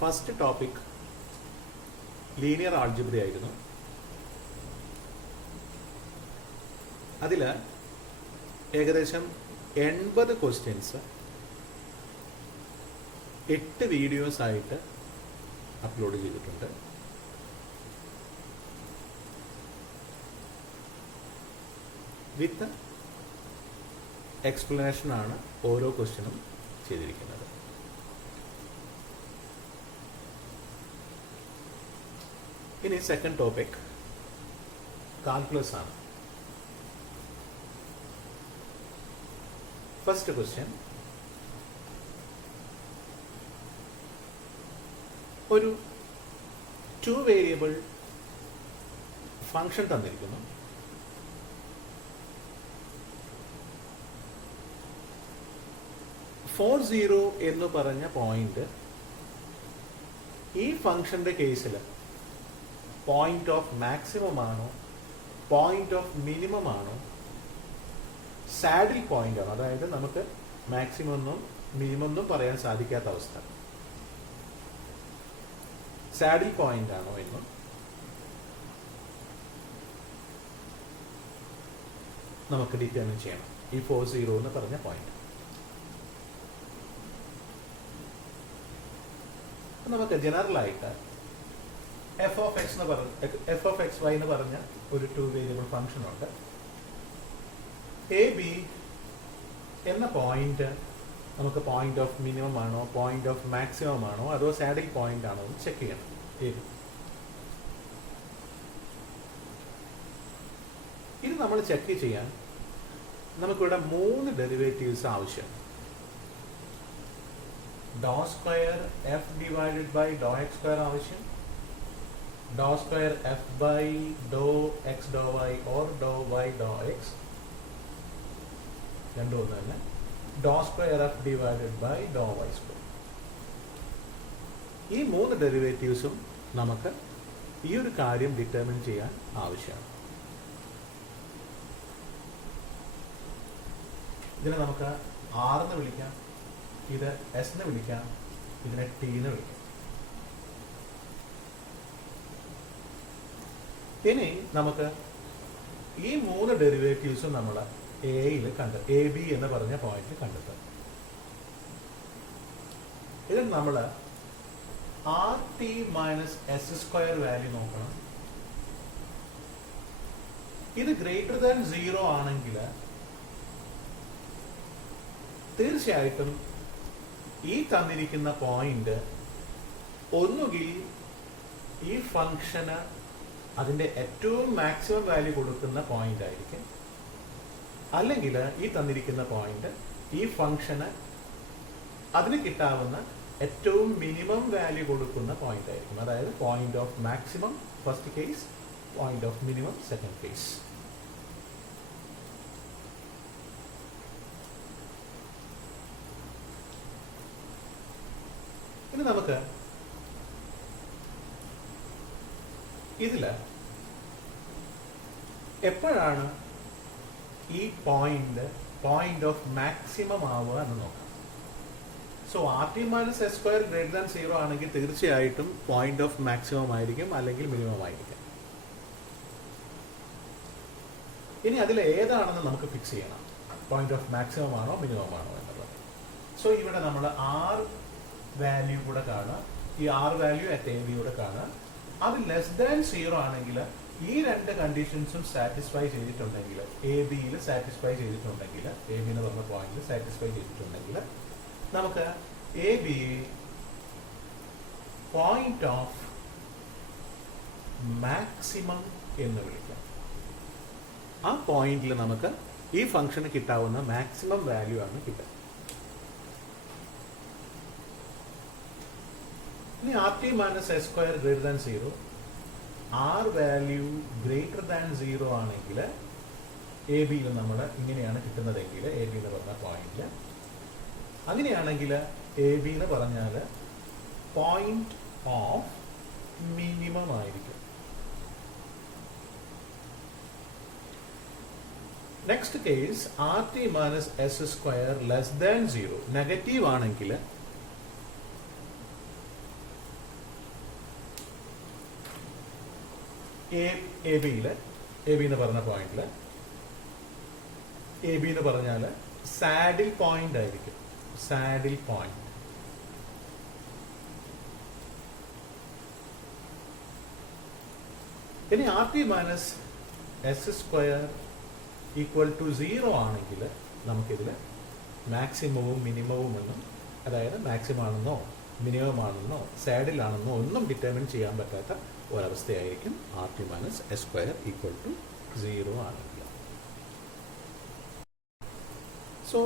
First topic linear algebra ആയിരുന്നു. അതിൽ ഏകദേശം 80 ക്വസ്റ്റ്യൻസ് 8 വീഡിയോസ് ആയിട്ട് അപ്ലോഡ് ചെയ്തിട്ടുണ്ട്. വിത്ത് എക്സ്പ്ലനേഷൻ ആണ് ഓരോ ക്വസ്റ്റ്യനും ചെയ്തിരിക്കുന്നത്. ഇനി സെക്കൻഡ് ടോപ്പിക് കാൽക്കുലസ് ആണ്. ഫസ്റ്റ് ക്വസ്റ്റ്യൻ, ഒരു 2 വേരിയബിൾ ഫംഗ്ഷൻ തന്നിരിക്കുന്നു. ഫോർ സീറോ എന്ന് പറഞ്ഞ പോയിന്റ് ഈ ഫംഗ്ഷന്റെ കേസിൽ പോയിന്റ് ഓഫ് മാക്സിമം ആണോ, പോയിന്റ് ഓഫ് മിനിമം ആണോ, സാഡിൽ പോയിന്റ് ആണോ, അതായത് നമുക്ക് മാക്സിമം ഒന്നും മിനിമം ഒന്നും പറയാൻ സാധിക്കാത്ത അവസ്ഥ, സാഡിൽ പോയിന്റ് ആണോ എന്നും നമുക്ക് ഡിറ്റർമിൻ ചെയ്യണം. ഈ 40 എന്ന് പറഞ്ഞ പോയിന്റ് നമുക്ക് ജനറൽ ആയിട്ട് എഫ് ഓഫ് എക്സ് വൈ എന്ന് പറഞ്ഞ ഒരു 2 വേരിയബിൾ ഫംഗ്ഷൻ ഉണ്ട്. എ ബി എന്ന പോയിന്റ് നമുക്ക് പോയിന്റ് ഓഫ് മിനിമം ആണോ, പോയിന്റ് ഓഫ് മാക്സിമം ആണോ, അതോ സാഡിൽ പോയിന്റ് ആണോ എന്ന് ചെക്ക് ചെയ്യണം. ഇത് നമ്മൾ ചെക്ക് ചെയ്യാൻ നമുക്കിവിടെ 3 ഡെറിവേറ്റീവ്സ് ആവശ്യമാണ്. Do square f divided by do x square ആവശ്യം, do square f by do x do y or do y do x, രണ്ടും ഒന്ന് തന്നെ, do square f divided by do y square. ഈ 3 ഡെറിവേറ്റീവ്സും നമുക്ക് ഈ ഒരു കാര്യം ഡിറ്റർമിൻ ചെയ്യാൻ ആവശ്യമാണ്. ഇതിനെ നമുക്ക് ആർ എന്ന് വിളിക്കാം, ഇത് എസ് എന്ന് വിളിക്കാം, ഇതിനെ ടി എന്ന് വിളിക്കാം. ഇനി നമുക്ക് ഈ 3 ഡെറിവേറ്റീവ്സും നമ്മൾ എയിൽ എ ബി എന്ന് പറഞ്ഞ പോയിന്റിൽ കണ്ടെത്താം. ഇതിൽ നമ്മൾ R T minus S square value നോക്കണം. ഇത് ഗ്രേറ്റർ ദാൻ 0 ആണെങ്കിൽ തീർച്ചയായിട്ടും ഈ തന്നിരിക്കുന്ന പോയിന്റ് ഒന്നുകിൽ ഈ ഫംഗ്ഷന് അതിന്റെ ഏറ്റവും മാക്സിമം വാല്യൂ കൊടുക്കുന്ന പോയിന്റ് ആയിരിക്കും, അല്ലെങ്കിൽ ഈ തന്നിരിക്കുന്ന പോയിന്റ് ഈ ഫംഗ്ഷന് അതിന് കിട്ടാവുന്ന ഏറ്റവും മിനിമം വാല്യൂ കൊടുക്കുന്ന പോയിന്റ് ആയിരിക്കും. അതായത് point of maximum first case, point of minimum second case. ഇനി നമുക്ക് ഇതില് എപ്പോഴാണ് ഈ പോയിന്റ് ഓഫ് മാക്സിമം ആവുക എന്ന് നോക്കാം. So R T minus S square greater than 0 ആണെങ്കിൽ തീർച്ചയായിട്ടും പോയിന്റ് ഓഫ് മാക്സിമം ആയിരിക്കും, അല്ലെങ്കിൽ മിനിമം ആയിരിക്കും. ഇനി അതിൽ ഏതാണെന്ന് നമുക്ക് ഫിക്സ് ചെയ്യണം, പോയിന്റ് ഓഫ് മാക്സിമം ആണോ മിനിമം ആണോ എന്നുള്ളത്. സോ ഇവിടെ നമ്മൾ ആർ വാല്യൂ കൂടെ കാണാം, ഈ R value at A B കൂടെ കാണാം. അത് ലെസ് ദാൻ 0 ആണെങ്കിൽ ഈ 2 കണ്ടീഷൻസും സാറ്റിസ്ഫൈ ചെയ്തിട്ടുണ്ടെങ്കിൽ, എ ബിയിൽ സാറ്റിസ്ഫൈ ചെയ്തിട്ടുണ്ടെങ്കിൽ, എ ബി എന്ന് പറഞ്ഞ പോയിന്റിൽ സാറ്റിസ്ഫൈ ചെയ്തിട്ടുണ്ടെങ്കിൽ നമുക്ക് A B point of maximum എന്ന് വിളിക്കാം. ആ പോയിന്റിൽ നമുക്ക് ഈ ഫംഗ്ഷന് കിട്ടാവുന്ന മാക്സിമം വാല്യൂ ആണ് കിട്ടുക. ഇനി R T minus S square greater than 0, R value greater than 0 ആണെങ്കിൽ എ ബിയിൽ നമ്മൾ ഇങ്ങനെയാണ് കിട്ടുന്നതെങ്കിൽ, എ ബി എന്ന് പറഞ്ഞ പോയിന്റിൽ അങ്ങനെയാണെങ്കിൽ എ ബി എന്ന് പറഞ്ഞാൽ പോയിന്റ് ഓഫ് മിനിമം ആയിരിക്കും. Next case r T minus S square less than 0, negative ആണെങ്കിൽ എ ബി എന്ന് പറഞ്ഞ പോയിന്റിൽ എ ബി എന്ന് പറഞ്ഞാൽ സാഡിൽ പോയിന്റ് ആയിരിക്കും. Saddle point. ഇനി R T minus S square equal to 0 ആണെങ്കിൽ നമുക്കിതിൽ മാക്സിമവും മിനിമവും എന്നും, അതായത് മാക്സിമം ആണെന്നോ മിനിമം ആണെന്നോ സാഡിലാണെന്നോ ഒന്നും ഡിറ്റർമിൻ ചെയ്യാൻ പറ്റാത്ത ഒരവസ്ഥയായിരിക്കും r T minus S square equal to 0 ആണെങ്കിൽ. സോ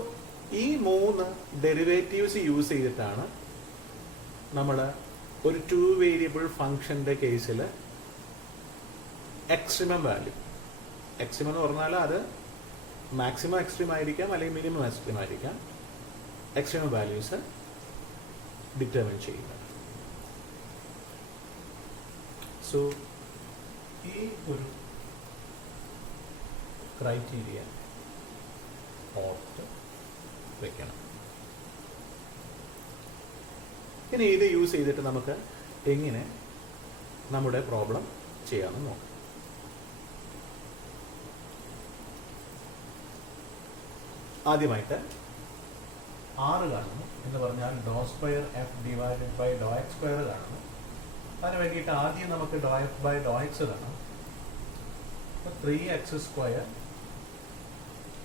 ഈ 3 ഡെറിവേറ്റീവ്സ് യൂസ് ചെയ്തിട്ടാണ് നമ്മൾ ഒരു 2 വേരിയബിൾ ഫംഗ്ഷന്റെ കേസിൽ എക്സ്ട്രീമം വാല്യൂ, എക്സ്ട്രീം എന്ന് പറഞ്ഞാൽ അത് മാക്സിമം എക്സ്ട്രീം ആയിരിക്കാം അല്ലെങ്കിൽ മിനിമം എക്സ്ട്രീം ആയിരിക്കാം, എക്സ്ട്രീമം വാല്യൂസ് ഡിറ്റർമിൻ ചെയ്യുന്നത്. സോ ഈ ഒരു ക്രൈറ്റീരിയ ഓർത്ത് വെക്കണം. ഇനി ഇത് യൂസ് ചെയ്തിട്ട് നമുക്ക് എങ്ങനെ നമ്മുടെ പ്രോബ്ലം ചെയ്യാമെന്ന് നോക്കാം. ആദ്യമായിട്ട് R കാണുന്നു എന്ന് പറഞ്ഞാൽ do square f divided by do x square കാണുന്നു. അതിന് വേണ്ടിയിട്ട് ആദ്യം നമുക്ക് do f by do x കാണാം. 3x square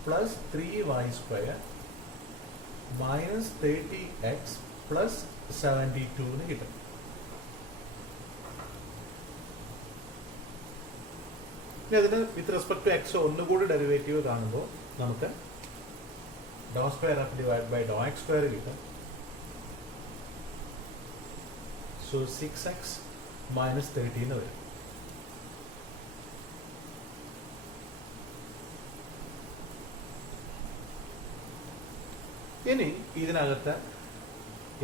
plus 3y square minus 30x plus 72 എന്ന് കിട്ടും. ഇനി അതിന് വിത്ത് റെസ്പെക്ട് ടു എക്സ് ഒന്നുകൂടി ഡെറിവേറ്റീവ് കാണുമ്പോൾ നമുക്ക് do square f divide by do x square കിട്ടും. സോ 6x മൈനസ് 30 എന്ന് വരും. ഇനി ഇതിനകത്ത്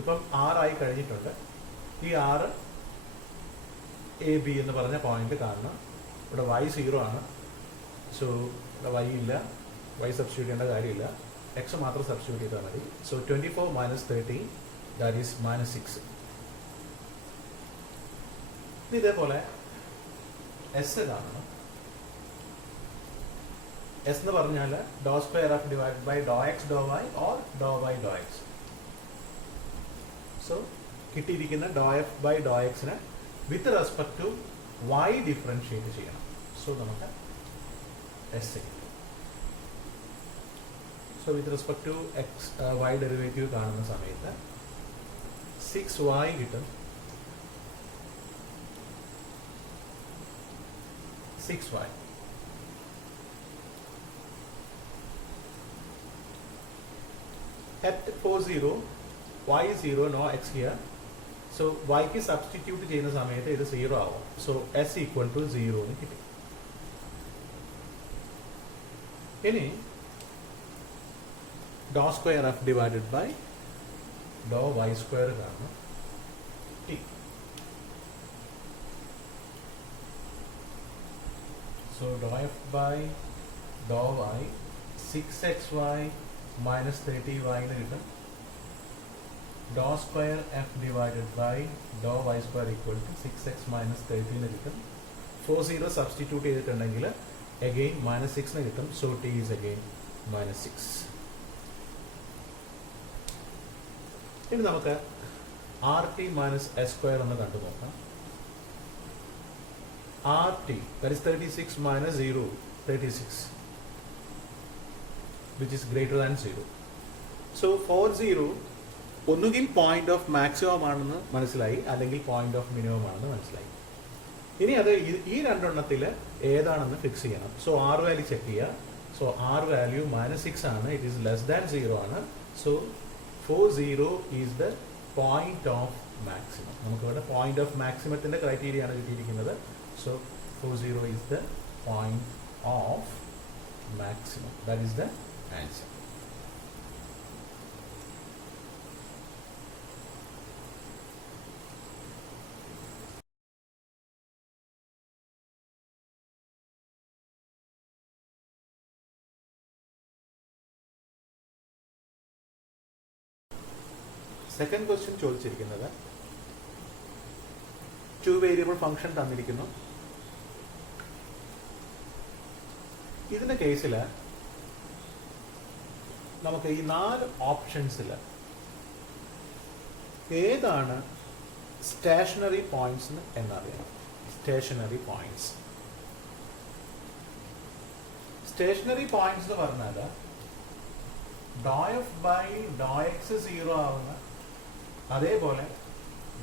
ഇപ്പം 6 ആയി കഴിഞ്ഞിട്ടുണ്ട്. ഈ 6 എ ബി എന്ന് പറഞ്ഞ പോയിന്റ് കാണണം. ഇവിടെ y 0 ആണ്. സോ ഇവിടെ y ഇല്ല, y സബ്സ്റ്റിറ്റ്യൂട്ട് ചെയ്യേണ്ട കാര്യമില്ല, എക്സ് മാത്രം സബ്സ്റ്റിറ്റ്യൂട്ട് ചെയ്താൽ മതി. So 24 minus 30 that is minus 6. ഇതേപോലെ എസ് കാണണം. എസ് എന്ന് പറഞ്ഞാൽ do square f divide by do x do y or do y do x. So കിട്ടിയിരിക്കുന്ന ഡോ എഫ് ബൈ ഡോ എക്സിനെ with respect to y differentiate ചെയ്യണം. So നമുക്ക് S കിട്ടും. So with respect to x y derivative കാണുന്ന സമയത്ത് 6y കിട്ടും. 6y at 40 y 0 no x here. So y ക്ക് substitute ചെയ്യുന്ന സമയത്ത് ഇത് 0 ആവും. സോ s ഈക്വൽ ടു 0 എന്ന് കിട്ടി. ഇനി do square f divided by do y square കാണും. T. So do f by do y 6xy minus 30y എന്ന് കിട്ടും. Do square f divided by do y square equal to 6x minus 30 എന്ന് കിട്ടും. 40 substitute ചെയ്തിട്ടുണ്ടെങ്കിൽ again minus 6 എന്ന് കിട്ടും. So T is again minus 6. ഇനി നമുക്ക് R T minus S square എന്ന് കണ്ടു നോക്കാം. R T that is 36 minus 0 36 which is greater than 0. So for 0 ഒന്നുകിൽ പോയിന്റ് ഓഫ് മാക്സിമം ആണെന്ന് മനസ്സിലായി, അല്ലെങ്കിൽ പോയിന്റ് ഓഫ് മിനിമം ആണെന്ന് മനസ്സിലായി. ഇനി അത് ഈ രണ്ടെണ്ണത്തിൽ ഏതാണെന്ന് ഫിക്സ് ചെയ്യണം. സോ ആർ വാല്യൂ ചെക്ക് ചെയ്യുക. സോ ആർ വാല്യൂ മൈനസ് 6 ആണ്. ഇറ്റ് ഈസ് ലെസ് ദാൻ 0 ആണ്. So 40 is the point of maximum. നമുക്കിവിടെ പോയിന്റ് ഓഫ് മാക്സിമത്തിന്റെ ക്രൈറ്റീരിയ ആണ് കിട്ടിയിരിക്കുന്നത്. So 40 is the point of maximum. That is the answer. Second question ചോദിച്ചിരിക്കുന്നത് 2 variable function തന്നിരിക്കുന്നു. ഇതിന്റെ കേസിൽ നമുക്ക് ഈ 4 ഓപ്ഷൻസിൽ ഏതാണ് സ്റ്റേഷനറി പോയിന്റ്സ് എന്നറിയാം. സ്റ്റേഷനറി പോയിന്റ്സ് എന്ന് പറഞ്ഞാൽ do f by do x 0 ആവുന്ന, അതേപോലെ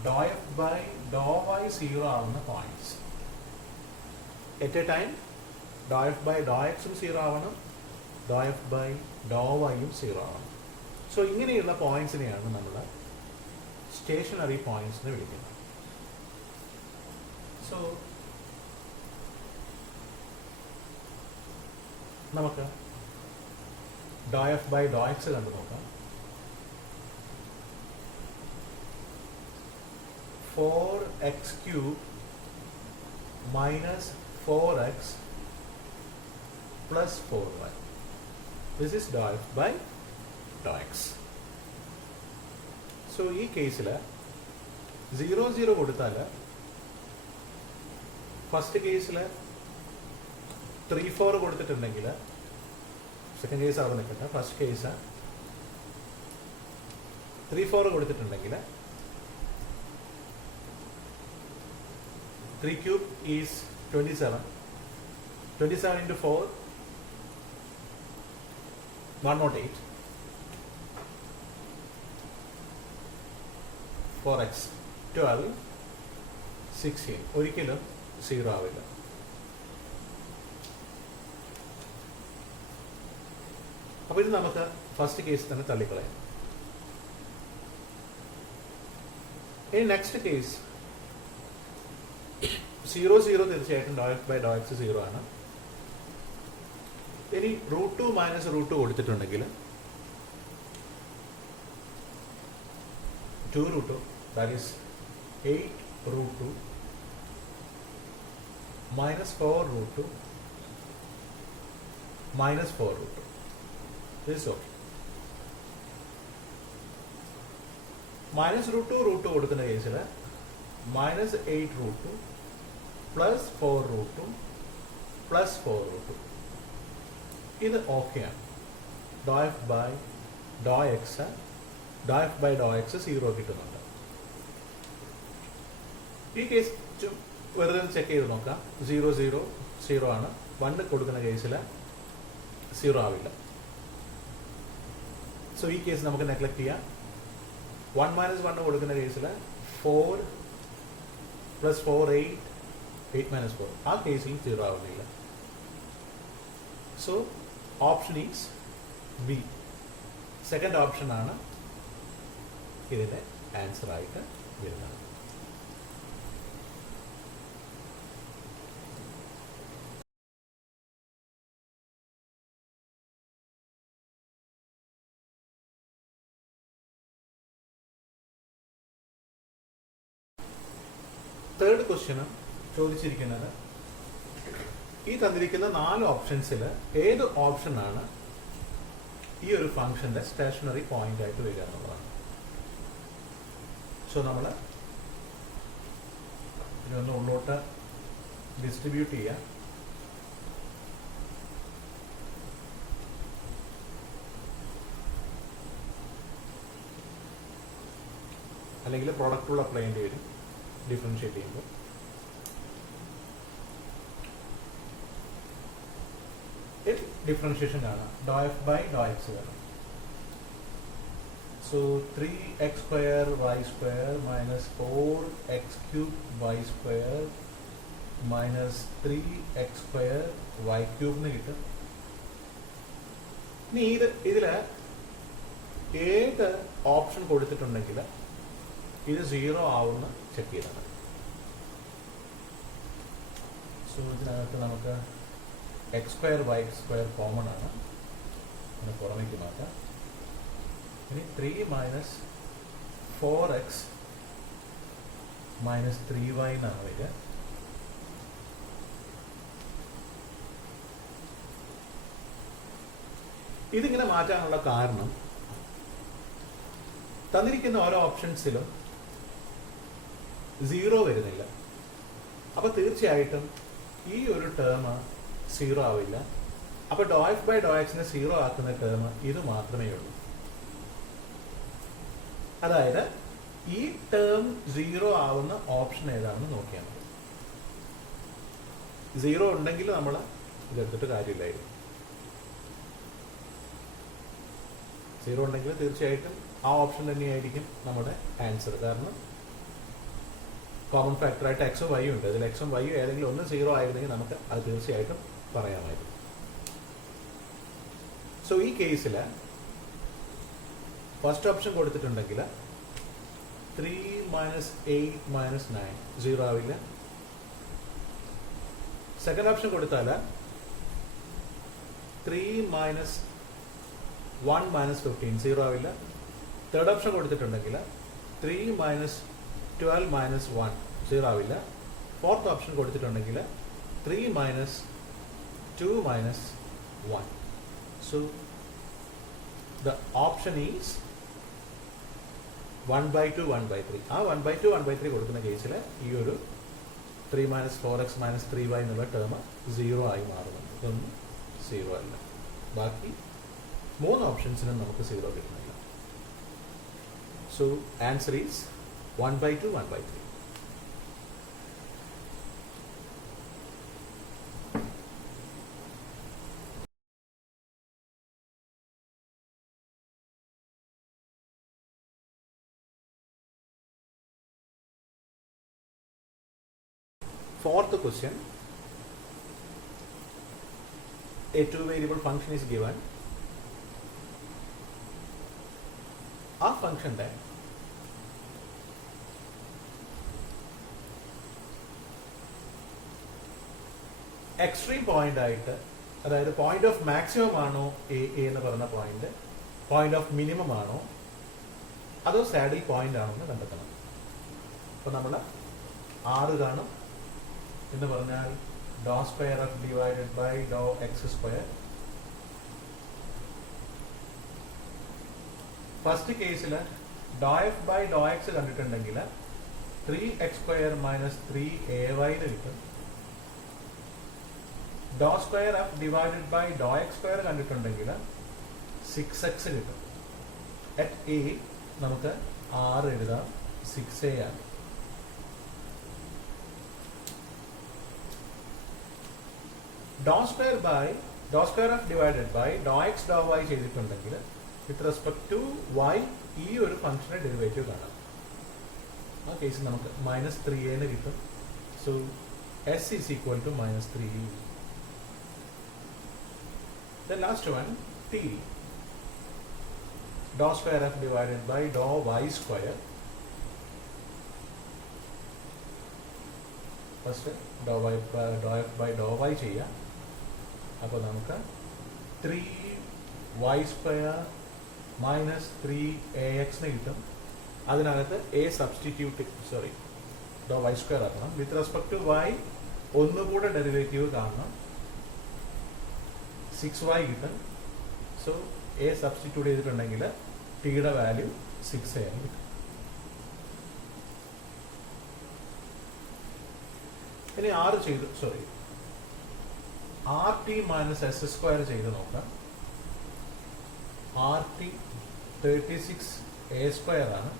do f by do y 0 ആവുന്ന points. At a time do f by do എക്സും 0 ആവണം, ഡോ എഫ് ബൈ ഡോ വൈയും 0 ആവണം. സോ ഇങ്ങനെയുള്ള പോയിന്റ്സിനെയാണ് നമ്മൾ സ്റ്റേഷനറി പോയിന്റ്സ് എന്ന് വിളിക്കുന്നത്. സോ നമുക്ക് do f by do X കണ്ടു നോക്കാം. 4x³ minus 4x plus 4y. This is dou f by dou x. So ഈ കേസിൽ 0 0 കൊടുത്താൽ ഫസ്റ്റ് കേസിൽ 3 4 കൊടുത്തിട്ടുണ്ടെങ്കിൽ, സെക്കൻഡ് കേസ് അവിടെ നിൽക്കട്ടെ, ഫസ്റ്റ് കേസ് 3 4 കൊടുത്തിട്ടുണ്ടെങ്കിൽ 3 cube is 27. 27 into 4, 108. 4x 12, 16. ഒരിക്കലും 0 ആവില്ല. അപ്പോൾ ഇത് നമുക്ക് ഫസ്റ്റ് കേസ് തന്നെ തള്ളിക്കളയാം. ഇനി നെക്സ്റ്റ് കേസ് 0 0 തീർച്ചയായിട്ടും ഡോ എഫ് ബൈ ഡോ എക്സ് 0 ആണ്. ഇനി √2 മൈനസ് √2 കൊടുത്തിട്ടുണ്ടെങ്കിൽ 2 √2, that is 8 √2 minus 4 √2 minus 4 √2. This is okay. Minus √2 കൊടുക്കുന്ന കേസിൽ minus 8 √2 plus 4 √2 plus 4 √2. ഇത് ഓക്കെയാണ്. ഡോ എഫ് ബൈ ഡോ എക്സ് 0 കിട്ടുന്നുണ്ട്. ഈ കേസ് വെറുതെ ചെക്ക് ചെയ്ത് നോക്കാം. 0 0 0 ആണ്. 1 കൊടുക്കുന്ന കേസിൽ 0 ആവില്ല. സോ ഈ കേസ് നമുക്ക് നെഗ്ലക്ട് ചെയ്യാം. 1 മൈനസ് 1 കൊടുക്കുന്ന കേസിൽ 4 പ്ലസ് 4 8, 8 മൈനസ് 4, ആ കേസിൽ 0 ആവുന്നില്ല. So option is B. Second option ആണ് ഇതിന്റെ ആൻസർ ആയിട്ട് വരുന്നത്. തേർഡ് ക്വസ്റ്റ്യന് ചോദിച്ചിരിക്കുന്നത്, ഈ തന്നിരിക്കുന്ന 4 ഓപ്ഷൻസിൽ ഏത് ഓപ്ഷനാണ് ഈ ഒരു ഫംഗ്ഷന്റെ സ്റ്റേഷനറി പോയിന്റ് ആയിട്ട് വരിക എന്നുള്ളതാണ്. സോ നമ്മൾ ഇതൊന്ന് ഉള്ളോട്ട് ഡിസ്ട്രിബ്യൂട്ട് ചെയ്യാം. അല്ലെങ്കിൽ പ്രോഡക്റ്റ് റൂൾ അപ്ലൈ ചെയ്യേണ്ടി വരും ഡിഫറൻഷിയേറ്റ് ചെയ്യുമ്പോൾ. ഡിഫറൻഷിയേഷൻ കാണാം. ഡോ എഫ് ബൈ ഡോ എക്സ് കാണാം. So 3x² y² minus 4x³ y² minus 3x² y³ എന്ന് കിട്ടും. ഇനി ഇതില് ഏത് ഓപ്ഷൻ കൊടുത്തിട്ടുണ്ടെങ്കിൽ ഇത് 0 ആവുന്ന ചെക്ക് ചെയ്താണ്. സോ ഇതിനകത്ത് നമുക്ക് x² y² കോമൺ ആണ്, അതിന് പുറമേക്ക് മാറ്റാം. ഇനി 3 മൈനസ് 4x മൈനസ് 3y എന്നാണ് വരിക. ഇതിങ്ങനെ മാറ്റാനുള്ള കാരണം തന്നിരിക്കുന്ന ഓരോ ഓപ്ഷൻസിലും 0 വരുന്നില്ല. അപ്പൊ തീർച്ചയായിട്ടും ഈ ഒരു ടേം 0 ആവില്ല. അപ്പൊ ഡോ എഫ് ബൈ ഡോ എക്സിനെ 0 ആക്കുന്ന ടേം ഇത് മാത്രമേ ഉള്ളൂ. അതായത് ഈ ടേം 0 ആവുന്ന ഓപ്ഷൻ ഏതാണെന്ന് നോക്കിയാൽ മതി. 0 ഉണ്ടെങ്കിൽ നമ്മൾ ഇതെടുത്തിട്ട് കാര്യമില്ലായിരുന്നു. 0 ഉണ്ടെങ്കിൽ തീർച്ചയായിട്ടും ആ ഓപ്ഷൻ തന്നെയായിരിക്കും നമ്മുടെ ആൻസർ. കാരണം കോമൺ ഫാക്ടറായിട്ട് എക്സും വൈയും ഉണ്ട്. അതിൽ എക്സും വൈയും ഏതെങ്കിലും ഒന്ന് 0 ആയിരുന്നെങ്കിൽ നമുക്ക് അത് തീർച്ചയായിട്ടും പറയാമായിരുന്നു. സോ ഈ കേസിൽ ഫസ്റ്റ് ഓപ്ഷൻ കൊടുത്തിട്ടുണ്ടെങ്കിൽ 3 മൈനസ് 8 മൈനസ് 9 0 ആവില്ല. സെക്കൻഡ് ഓപ്ഷൻ കൊടുത്താൽ 3 മൈനസ് 1 മൈനസ് 15 0 ആവില്ല. തേർഡ് ഓപ്ഷൻ കൊടുത്തിട്ടുണ്ടെങ്കിൽ 3 മൈനസ് 12 മൈനസ് 1 0 ആവില്ല. ഫോർത്ത് ഓപ്ഷൻ കൊടുത്തിട്ടുണ്ടെങ്കിൽ 3 minus 2 minus 1. So the option is 1/2 1/3. ആ 1/2 1/3 കൊടുക്കുന്ന കേസിൽ ഈ ഒരു 3 മൈനസ് 4x മൈനസ് 3y എന്നുള്ള ടേം 0 ആയി മാറുന്നു. ഇതൊന്നും 0 അല്ല. ബാക്കി 3 ഓപ്ഷൻസിനും നമുക്ക് 0 കിട്ടുന്നില്ല. So answer is 1/2 1/3. Fourth question, a two-variable function is given. ആ ഫംഗ്ഷന്റെ എക്സ്ട്രീം പോയിന്റ് ആയിട്ട്, അതായത് പോയിന്റ് ഓഫ് മാക്സിമം ആണോ എ എന്ന് പറഞ്ഞ പോയിന്റ്, പോയിന്റ് ഓഫ് മിനിമം ആണോ, അതോ സാഡിൽ പോയിന്റ് ആണോ എന്ന് കണ്ടെത്തണം. അപ്പൊ നമ്മൾ 6 കാണും എന്ന് പറഞ്ഞാൽ do square of divided by do x square. First കേസിൽ do f by do x കണ്ടിട്ടുണ്ടെങ്കിൽ 3x സ്ക്വയർ മൈനസ് 3ay കിട്ടും. Do square of divided by do x square കണ്ടിട്ടുണ്ടെങ്കിൽ 6x കിട്ടും. അറ്റ് എ നമുക്ക് 6 എഴുതാം, 6a ആണ്. Do square of divided by do x do y ചെയ്തിട്ടുണ്ടെങ്കിൽ with respect to Y ഈ ഒരു ഫംഗ്ഷന്റെ ഡെറിവേറ്റീവ് കാണാം. ആ കേസിൽ നമുക്ക് -3a കിട്ടും. So s is equal to -3u. The last one, t. Dou square f divided by dou y square. First dou f by dou y ചെയ്യാം. അപ്പോൾ നമുക്ക് 3y square minus 3ax കിട്ടും. അതിനകത്ത് a സബ്സ്റ്റിറ്റ്യൂട്ട്, ഡോ y square ആക്കണം. With respect to y ഒന്നുകൂടെ derivative കാണണം, 6y കിട്ടും. സോ a സബ്സ്റ്റിറ്റ്യൂട്ട് ചെയ്തിട്ടുണ്ടെങ്കിൽ ടിയുടെ വാല്യൂ 6a ആണ് കിട്ടും. ഇനി rt മൈനസ് എസ് സ്ക്വയർ ചെയ്ത് നോക്കാം. rt 36a സ്ക്വയർ ആണ്.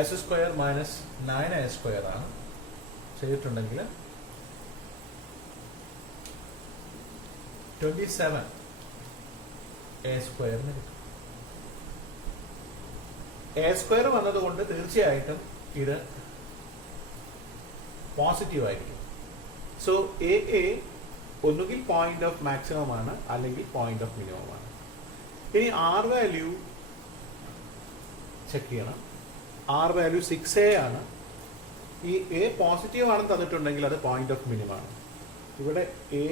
S square minus 9a square ആണ്. ചെയ്തിട്ടുണ്ടെങ്കിൽ 27a സ്ക്വയറിന് കിട്ടും. എ സ്ക്വയർ വന്നതുകൊണ്ട് തീർച്ചയായിട്ടും ഇത് പോസിറ്റീവ് ആയിരിക്കും. സോ എ ഒന്നുകിൽ പോയിന്റ് ഓഫ് മാക്സിമം ആണ്, അല്ലെങ്കിൽ പോയിന്റ് ഓഫ് മിനിമം ആണ്. ഇനി ആർ വാല്യൂ ചെക്ക് ചെയ്യണം. ആർ വാല്യൂ 6a ആണ്. ഈ എ പോസിറ്റീവ് ആണെന്ന് തന്നിട്ടുണ്ടെങ്കിൽ അത് പോയിന്റ് ഓഫ് മിനിമം ആണ്. ഇവിടെ എ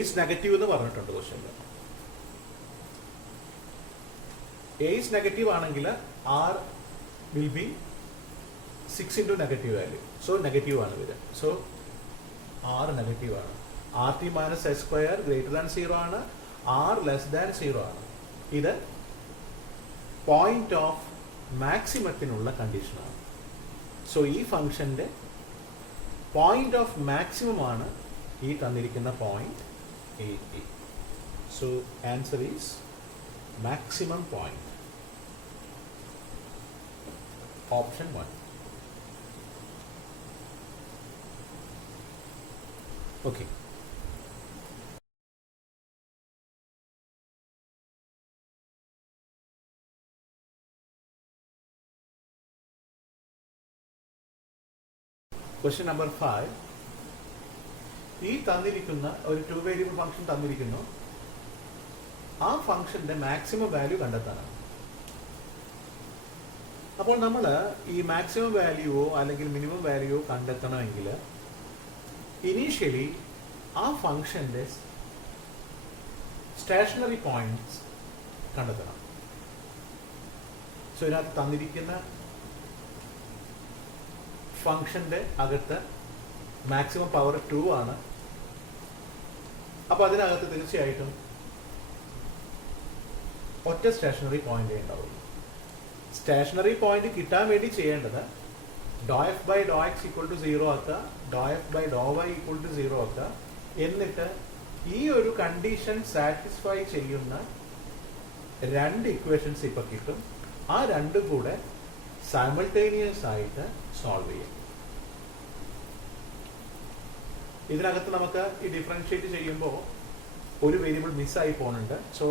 ഈസ് നെഗറ്റീവ് എന്ന് പറഞ്ഞിട്ടുണ്ട് ക്വസ്റ്റ്യനിൽ. എ ഈസ് നെഗറ്റീവ് ആണെങ്കിൽ R will be 6 into negative value. So negative ആണ് വരിക. സോ ആർ നെഗറ്റീവ് ആണ്. R T minus S square greater than 0 ആണ്, ആർ ലെസ് ദാൻ 0 ആണ്. ഇത് പോയിന്റ് ഓഫ് മാക്സിമത്തിനുള്ള കണ്ടീഷനാണ്. സോ ഈ ഫംഗ്ഷന്റെ പോയിന്റ് ഓഫ് മാക്സിമം ആണ് ഈ തന്നിരിക്കുന്ന point A. So answer is maximum point, option 1. Okay. Question number 5. ഈ തന്നിരിക്കുന്ന ഒരു 2 വേരിയബിൾ ഫംഗ്ഷൻ തന്നിരിക്കുന്നു. ആ ഫംഗ്ഷന്റെ മാക്സിമം വാല്യൂ കണ്ടെത്താനാണ്. അപ്പോൾ നമ്മൾ ഈ മാക്സിമം വാല്യൂവോ അല്ലെങ്കിൽ മിനിമം വാല്യൂവോ കണ്ടെത്തണമെങ്കിൽ ഇനീഷ്യലി ആ ഫംഗ്ഷന്റെ സ്റ്റേഷനറി പോയിന്റ്സ് കണ്ടെത്തണം. സോ ഇതിനകത്ത് തന്നിരിക്കുന്ന ഫംഗ്ഷന്റെ അകത്ത് മാക്സിമം പവർ 2 ആണ്. അപ്പോൾ അതിനകത്ത് തീർച്ചയായിട്ടും ഒറ്റ സ്റ്റേഷനറി പോയിന്റ് ഉണ്ടാവുള്ളൂ. സ്റ്റേഷനറി പോയിന്റ് കിട്ടാൻ വേണ്ടി ചെയ്യേണ്ടത് dou(f) by dou(x) equal to 0 ആക്കുക, dou(f) by dou(y) equal to 0 ആക്കുക. എന്നിട്ട് ഈ ഒരു കണ്ടീഷൻ സാറ്റിസ്ഫൈ ചെയ്യുന്ന രണ്ട് ഇക്വേഷൻസ് ഇപ്പൊ കിട്ടും. ആ രണ്ടും കൂടെ സൈമൾട്ടേനിയസ് ആയിട്ട് സോൾവ് ചെയ്യും. ഇതിനകത്ത് നമുക്ക് ഈ ഡിഫറൻഷിയേറ്റ് ചെയ്യുമ്പോൾ ഒരു വേരിയബിൾ മിസ്സായി പോകുന്നുണ്ട്. സോ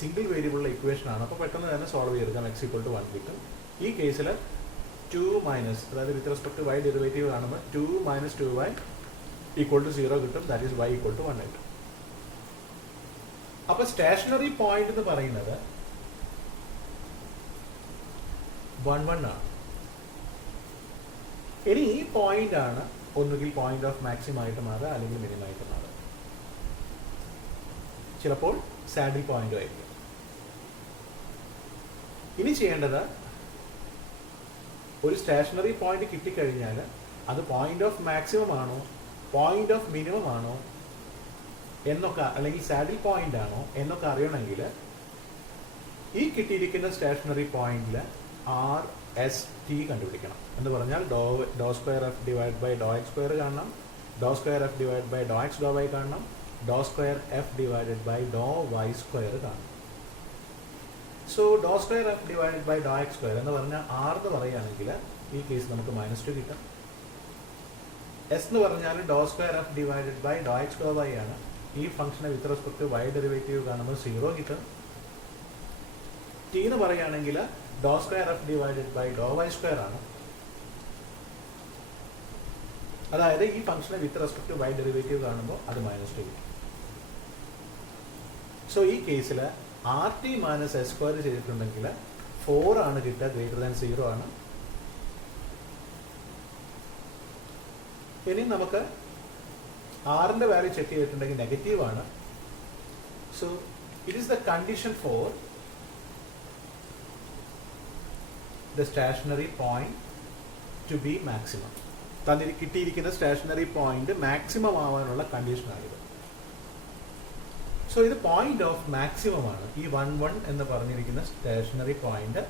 സിംഗിൾ വേരിയബിളിലെ ഇക്വേഷൻ ആണ്. അപ്പോൾ പെട്ടെന്ന് തന്നെ സോൾവ് ചെയ്തെടുക്കാം. x equal to 1 കിട്ടും. ഈ കേസിൽ 2 മൈനസ്, അതായത് with respect to y derivative കാണുമ്പോൾ 2 minus 2y equal to 0 കിട്ടും. That is y equal to 1 ആയിട്ട്. അപ്പൊ സ്റ്റേഷനറി പോയിന്റ് എന്ന് പറയുന്നത് 1 1 ആണ്. ഇനി ഈ പോയിന്റ് ആണ് ഒന്നുകിൽ പോയിന്റ് ഓഫ് മാക്സിമം ആയിട്ട് മാറുക അല്ലെങ്കിൽ മിനിമം ആയിട്ട് മാറുക. ചിലപ്പോൾ സാഡിൽ പോയിന്റും ആയിരിക്കും. ഇനി ചെയ്യേണ്ടത് ഒരു സ്റ്റേഷനറി പോയിന്റ് കിട്ടിക്കഴിഞ്ഞാൽ അത് പോയിന്റ് ഓഫ് മാക്സിമം ആണോ പോയിന്റ് ഓഫ് മിനിമം ആണോ എന്നൊക്കെ, അല്ലെങ്കിൽ സാഡിൽ പോയിന്റ് ആണോ എന്നൊക്കെ അറിയണമെങ്കിൽ ഈ കിട്ടിയിരിക്കുന്ന സ്റ്റേഷനറി പോയിന്റിൽ RST കണ്ടുപിടിക്കണം. എന്ന് പറഞ്ഞാൽ do square f divide by do x square കാണണം, do square f divide by do x do y കാണണം, do square f divided by do y square കാണണം. So do square f divided by do x square എന്ന് പറഞ്ഞാൽ R എന്ന് പറയുകയാണെങ്കിൽ ഈ case നമുക്ക് -2 കിട്ടും. S എന്ന് പറഞ്ഞാൽ do square f divided by do x do y ആണ്. ഈ ഫംഗ്ഷനെ വിത്ത് റെസ്പെക്ട് y ഡെറിവേറ്റീവ് കാണുമ്പോൾ 0 കിട്ടും. T എന്ന് പറയുകയാണെങ്കിൽ do square f divided by do y square ആണ്. അതായത് ഈ ഫംഗ്ഷനെ വിത്ത് റെസ്പെക്ട് y ഡെറിവേറ്റീവ് കാണുമ്പോൾ അത് -2 കിട്ടും. സോ ഈ കേസിൽ RT മൈനസ് S സ്ക്വയർ ചെയ്തിട്ടുണ്ടെങ്കിൽ 4 ആണ് കിട്ടുക, ഗ്രേറ്റർ ദാൻ 0 ആണ്. ഇനി നമുക്ക് ആറിന്റെ വാല്യൂ ചെക്ക് ചെയ്തിട്ടുണ്ടെങ്കിൽ നെഗറ്റീവ് ആണ്. So it is the condition for the stationary point to be maximum. കിട്ടിയിരിക്കുന്ന സ്റ്റേഷനറി പോയിന്റ് മാക്സിമം ആവാനുള്ള കണ്ടീഷനാണിത്. സോ ഇത് പോയിന്റ് ഓഫ് മാക്സിമം ആണ്. ഈ 1 1 എന്ന് പറഞ്ഞിരിക്കുന്ന stationary point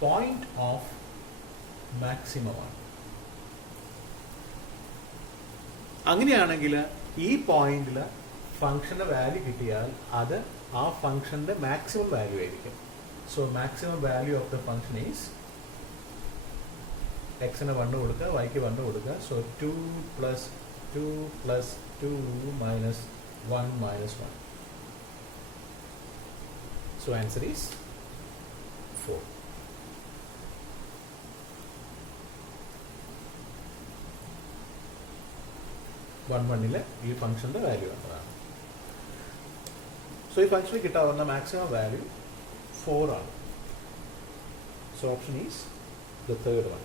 point of maximum ആണ്. അങ്ങനെയാണെങ്കിൽ ഈ പോയിന്റിൽ ഫംഗ്ഷന്റെ വാല്യൂ കിട്ടിയാൽ അത് ആ ഫംഗ്ഷന്റെ മാക്സിമം വാല്യൂ ആയിരിക്കും. So maximum value of the function is എക്സിന് 1 കൊടുക്കുക, വൈക്ക് 1 കൊടുക്കുക. സോ 2 + 2 + 2 - 1 - 1. So answer is 4. ഈ ഫംഗ്ഷന്റെ വാല്യൂ എന്നതാണ്. സോ ഈ ഫംഗ്ഷന് കിട്ടാവുന്ന മാക്സിമം വാല്യൂ 4 ആണ്. So option is the third one.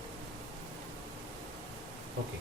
Okay.